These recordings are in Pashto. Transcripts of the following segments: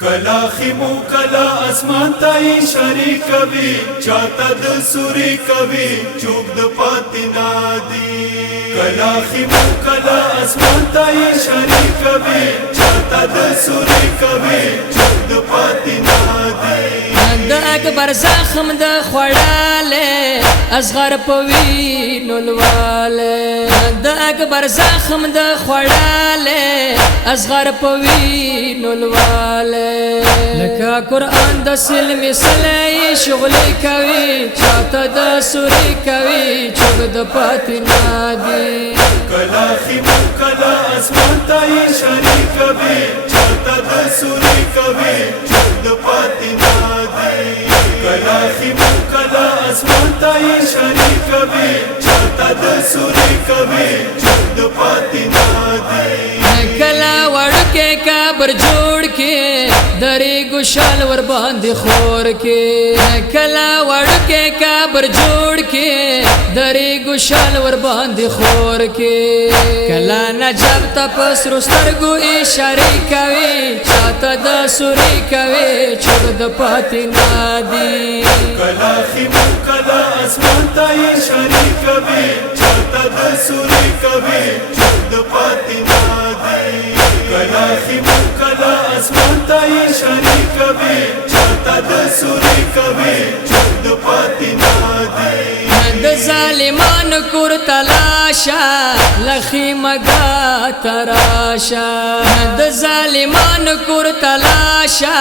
کلا خیمو کلا اسمان تای شری کوي چاته د سوري کوي چوب د پاتینا دی کلا خیمو کلا اسمان تای شری کوي چاته د سوري کوي چوب د پاتینا دی د اکبر زخم د خوړاله اصغر پوي نولواله د اکبر زخم د خوړاله اصغر پوي نولواله لکه قرآن د سلم سلای شغل کوي چاته د سوري کوي چوب د پاتینا دی کلا خیمو کلا اسمان تای شری کوي چاته د سوري کوي چوب د پاتینا دی کلا خیمو کلا اسمان تای شری کوي چاته د سوري کوي چوب د پاتینا دی کلا وړکه کبر جوړ کې درې ګشال ور باندې خور کې کلا وړکه کبر جوړ کې درې ګشال ور باندې خور کې کلا نجب تپس رسترګو اشاره کوي چاته د سوري کوي چوب د پاتینا دی کلا خیمو کلا اسمان تای شری کوي چاته د سوري کوي چوب د پاتینا دی کلا خیمو کلا اسمان تای شری کوي چاته د سوري کوي چوب د پاتینا دی د ظالمان کور تلاشا لخی مگا تراشا د ظالمان کور تلاشا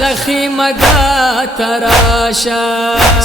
لخی مگا تراشا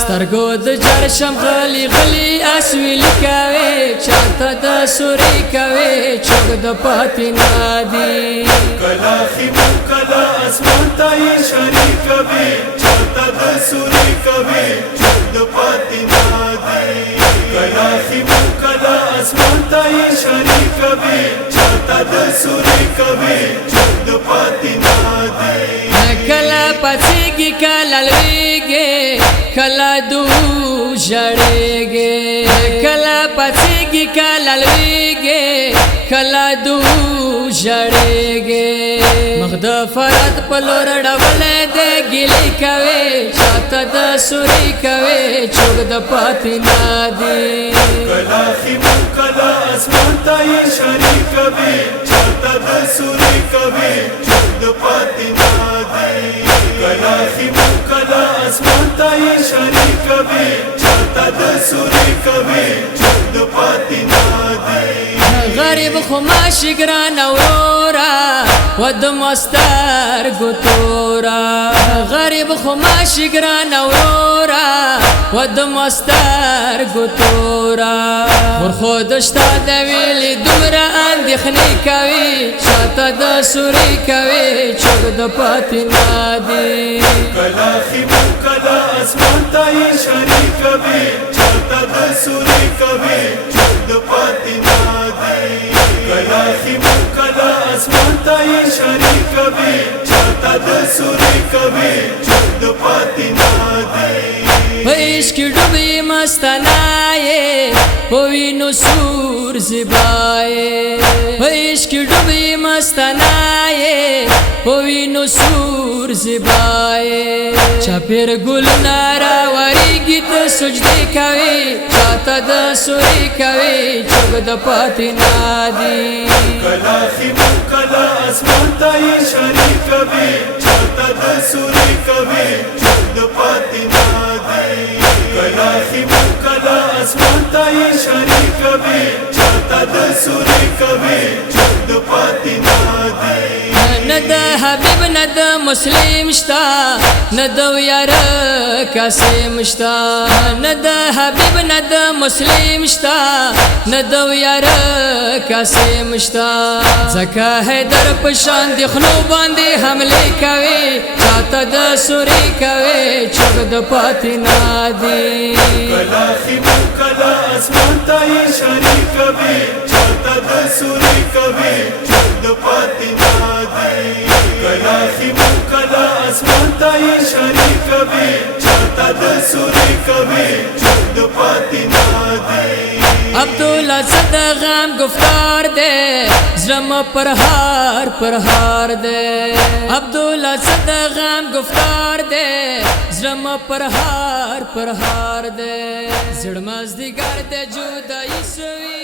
سترګو د جرشم غلی غلی اسویل کوي چاته د سوري کوي چوب د پاتینا دی کلا خیمو کلا اسمان تای شری کوي چاته د سوري کوي چوب د پاتینا دی کلا خیمو کلا اسمان تای شری کوي چاته د سوري کوي چوب د پاتینا دی کلا پڅيږي کلا لويږي کلا دو جړېږي کلا پڅيږي کلا لويږي کلا دو جړېږي مغدفرت پلور ډول دې ګلې کوي چاته د سوري کوي چوب د پاتینا دی کلا خیمو کلا اسمان تای شری کوي چاته د سوري کوي چوب د پاتینا دی کلا خیمو کلا اسمان تای شری کوي چاته د سوري کوي چوب د پاتینا دی غریب خماش ګران اورورا ود مستر ګتورا غریب خماش ګران اورورا ود مستر ګتورا ور خود شتا د ویل دومره اندېخنې کوي چاته د سوري کوي چوب د پاتینا دی کلا خیمو کلا اسمان تای شری کوي چاته د سوري کوي چوب د پاتینا دی کلا خیمو کلا اسمان تای شری کوي چاته د سوري کوي چوب د پاتینا دی پیش کی ډوبې مستنای پوی نو سور زبای پیش کی ډوبې مستنای پوی نو سور زبای چاپیر ګل نارا وریږي ته سجدي کوي چاته د سوري کوي چوب د پاتینا دی کلا خیمو کلا اسمان تای شری کوي چاته د سوري کوي چوب د پاتینا دی کلا خیمو کلا اسمان تای شری کوي چاته د سوري کوي چوب د پاتینا دی نه د حبیب نه د مسلم شتا نه د یار قاسم شتا نه د حبیب نه د مسلم شتا نه د یار قاسم شتا زکه حیدر په شان د خنو باندې حمله کوي چاته د سوري کوي چوب د پاتینا دی کلا خیمو کلا اسمان تای شری کوي چاته د سوري کوي چوب د پاتینا دی کلا خیمو کلا اسمان تای شری کوي چاته د سوري کوي چوب د پاتینا دی عبدالله صد غم گفتار دے زرم پر ہار دے عبدالله صد غم گفتار دے زرم پر ہار دے زړه مازدیګر د جدایي سوي